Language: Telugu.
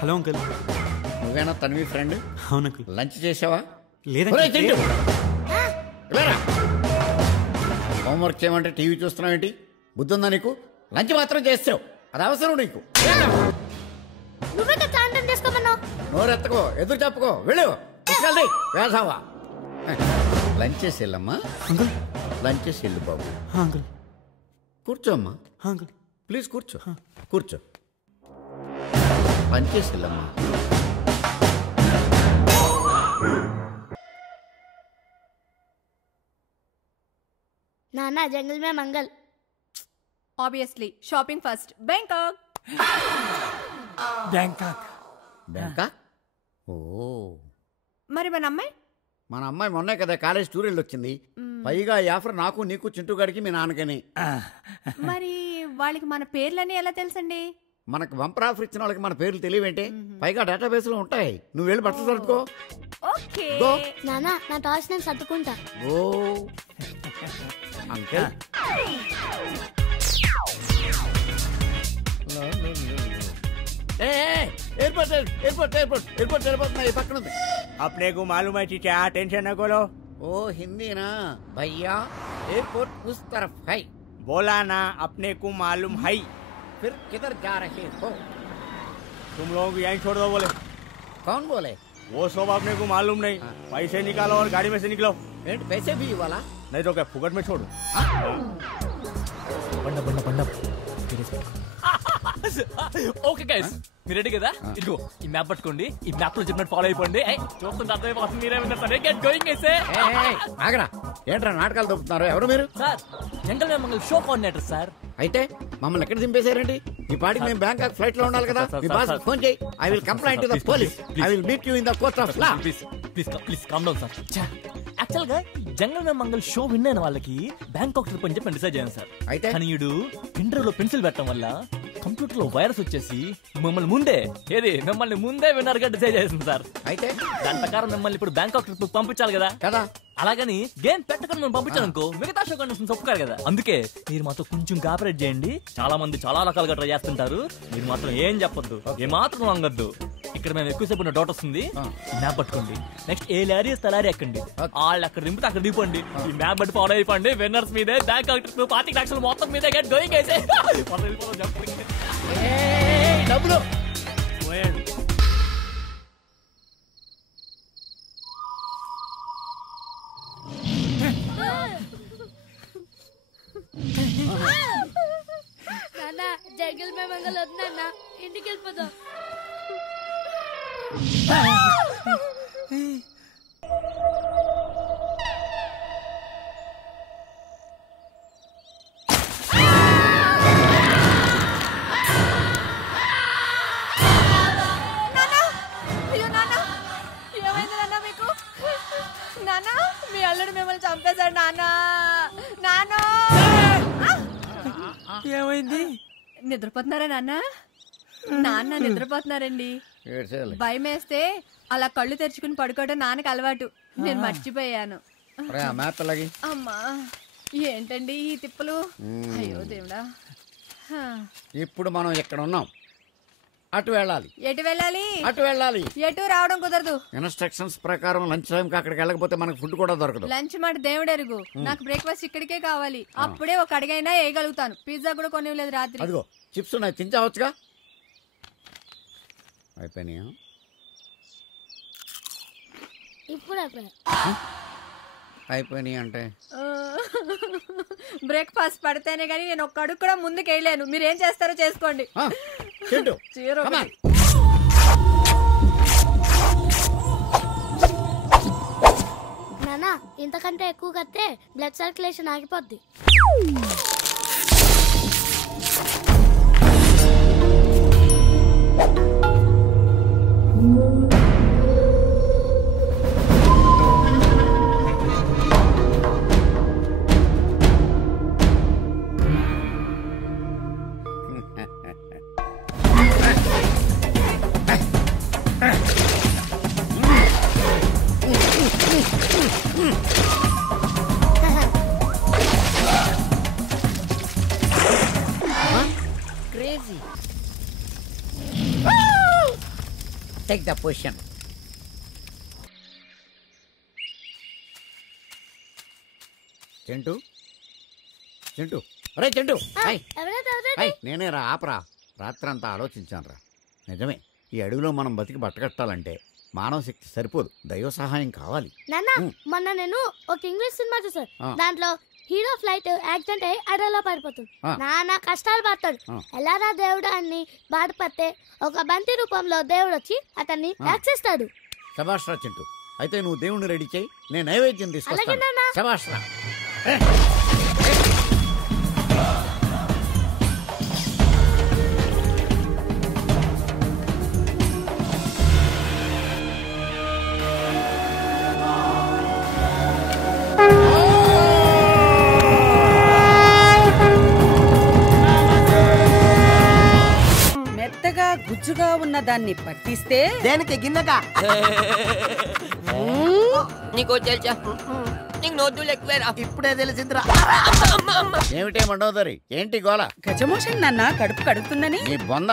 Hello uncle. నువ్వేనా తన్వి ఫ్రెండ్? అవును అంకుల్. లంచ్ చేసావా? లేదండి. హోంవర్క్ చేయమంటే టీవీ చూస్తున్నావు ఏంటి? బుద్ధి ఉందా నీకు? లంచ్ మాత్రం చేస్తావు, అది అవసరం నీకు. నోరెత్తకో, ఎదురు చెప్పుకో, వెళ్ళు. వేసావా? లంచ్ చేసి వెళ్ళమ్మా. లంచ్ చేసి వెళ్ళు బాబు. అంకుల్ కూర్చో అమ్మా. అంకుల్ ప్లీజ్ కూర్చో. కూర్చో. లంచ్ చేసి వెళ్ళమ్మా. नाना जंगल में मंगल. Obviously, shopping first. Bangkok. Bangkok. Bangkok? ఓ, మరి మన అమ్మాయి? మన అమ్మాయి మొన్నే కదా కాలేజ్ టూర్ వెళ్ళి వచ్చింది. పైగా ఈ ఆఫర్ నాకు నీకు చింటూ గడికి మీ నాన్నకని. మరి వాళ్ళకి మన పేర్లని ఎలా తెలుసండి? మనకు బంపర్ ఆఫర్ ఇచ్చిన వాళ్ళకి మన పేర్లు తెలియవేంటే? పైగా డేటాబేస్ లో ఉంటాయి. నువ్వు వెళ్ళి బట్టలు సర్దుకో. ఓకే. నానా నా టాయ్స్ నేను సర్దుకుంటా. ఓ uncle. Airport airport airport airport airport में पकड़ दे. अपने को मालूम है चीचा, टेंशन न करो. ओ हिंदी ना भैया, एयरपोर्ट उस तरफ है. बोला ना, अपने को मालूम है. फिर किधर जा रहे हो? तुम लोग यहीं छोड़ दो. बोले कौन बोले? वो सब अपने को मालूम नहीं. पैसे निकालो और गाड़ी में से निकलो. पैसे भी वाला नहीं तो क्या फुकट में छोड़ो. ఓకే గైస్, మీరు రెడీ కదా? ఇదిగో ఈ మ్యాప్ పట్టుకోండి. ఈ మ్యాప్ లో చెప్పినట్టు ఫాలో అయిపోండి. చూస్తుంటే అర్థమైపోతుంది మీరే విన్నారు. సరే గెట్ గోయింగ్ అయితే. ఆగరా, ఏంట్రా నాటకాలు దొప్పుతున్నారు? ఎవరు మీరు? సార్, జంగల్ మే మంగల్ షో కోఆర్డినేటర్ సార్. అయితే మమ్మల్ని ఎక్కడ దింపేశారండి? ఈ పాటికి మేము బ్యాంకాక్ ఫ్లైట్ లో ఉండాలి కదా. మీ బాస్ ఫోన్ చేయి. I will complaint to the police. I will meet you in the court of law. Please calm down sir. Actual గా జంగల్ మే మంగల్ షో విన్ అయిన వాళ్ళకి బ్యాంకాక్ ట్రిప్ అని చెప్పి డిసైడ్ చేయాలి సార్. అయితే కానీ ఈడు ఇంటర్వ్యూలో పెన్సిల్ పెట్టడం వల్ల కంప్యూటర్ లో వైరస్ వచ్చేసి మిమ్మల్ని ముందే విన్నర్ గా డిసైడ్ చేసింది సార్. అయితే దాని ప్రకారం మిమ్మల్ని ఇప్పుడు బ్యాంకాక్ ట్రిప్ పంపించాలి కదా. కదా, అలాగని గేమ్ పెట్టకుండా మేము పంపించాలనుకో మిగతా షో కండిషన్స్ ఒప్పుకోరు కదా. అందుకే మీరు మాతో కొంచెం కోఆపరేట్ చేయండి. చాలా మంది చాలా రకాలుగా ట్రై చేస్తుంటారు. మీరు మాత్రం ఏం చెప్పొద్దు, ఏ మాత్రం వంగద్దు. ఇక్కడ మేము ఎక్కువసేపు ఉన్న డౌట్ వస్తుంది. మ్యాప్ పట్టుకోండి. నెక్స్ట్ ఏ లారీ తలారీ ఎక్కండి. వాళ్ళు అక్కడ దింపితే అక్కడ దింపండి. ఈ మ్యాప్ బట్టి ఫాలో అయిపోండి. విన్నర్స్ మీదే బ్యాంకాక్ ట్రిప్ 40 లక్షలు మొత్తం మీదే గెట్ గోయింగ్ అయితే. డబ్బులు నానా జంగల్ మే మంగల్ వద్దు నాన్న, ఇంటికి వెళ్ళిపోదాం. నానా, మీ అల్లుడు మిమ్మల్ని చంపేశాడు నానా. నానా ఏమైంది? నిద్రపోతున్నారా నాన్న? నాన్న నిద్రపోతున్నారండి. భయం వేస్తే అలా కళ్ళు తెరుచుకుని పడుకోవడం నాన్నకి అలవాటు. నేను మర్చిపోయాను. అమ్మా, ఏంటండి ఈ తిప్పలు? అయ్యో దేవుడా. ఇప్పుడు మనం ఎక్కడ ఉన్నాం? అటు వెళ్ళాలి. ఎటు వెళ్ళాలి? అటు వెళ్ళాలి. ఎటు రావడం కుదరదు. ఇన్స్ట్రక్షన్స్ ప్రకారం లంచ్ టైం అక్కడికి వెళ్ళకపోతే మనకు ఫుడ్ కూడా దొరకదు. లంచ్ మాట దేవుడెరుగు. నాకు బ్రేక్ఫాస్ట్ ఇక్కడికే కావాలి. అప్పుడే ఒక అడిగైనా వేయగలుగుతాను. పిజ్జా కూడా కొనివ్వలేదు రాత్రి. అదిగో చిప్స్ ఉన్నాయి, తింటావచ్చుగా. అయిపోయినాయా? ఇప్పుడు అయిపోయినాయి అంటే బ్రేక్ఫాస్ట్ పడితేనే గానీ నేను ఒక్క అడుగు కూడా ముందుకు వేయలేను. మీరేం చేస్తారో చేసుకోండి. నానా, ఇంతకంటే ఎక్కువ కడితే బ్లడ్ సర్క్యులేషన్ ఆగిపోద్ది. Take the position. Chentu Chentu అరే చెంటు నేనే రా ఆపరా. రాత్రంతా ఆలోచించాను రా. నిజమే, ఈ అడవిలో మనం బతికి బట్టకట్టాలంటే మానవ శక్తి సరిపోదు, దైవ సహాయం కావాలి. నాన్న మొన్న నేను ఒక ఇంగ్లీష్ సినిమా చూసాను. దాంట్లో హీరో ఫ్లైట్ యాక్సిడెంట్ అయ్యి అడవిలో పడిపోతుంది. నాన్న కష్టాలు పడతాడు. ఎలారా దేవుడు అని బాధపడితే ఒక బంతి రూపంలో దేవుడు వచ్చి అతన్ని రక్షిస్తాడు. శభాష్ రా చింటూ. అయితే నువ్వు దేవుణ్ణి రెడీ చేయి, నేను నైవేద్యం తీసుకొస్తాను. శభాష్ రా. మెత్తగా గుజ్జుగా ఉన్న దాన్ని పట్టిస్తే దేనికి గిన్నెగా నీకు తెలుసా, నీకు నోతులు ఎక్కువేరా. ఇప్పుడే తెలిసిందిరా. ఏమిటే మండోదరి, ఏంటి గోల? గజమోషన్ నాన్న కడుపు కడుగుతుందని నీ బొంద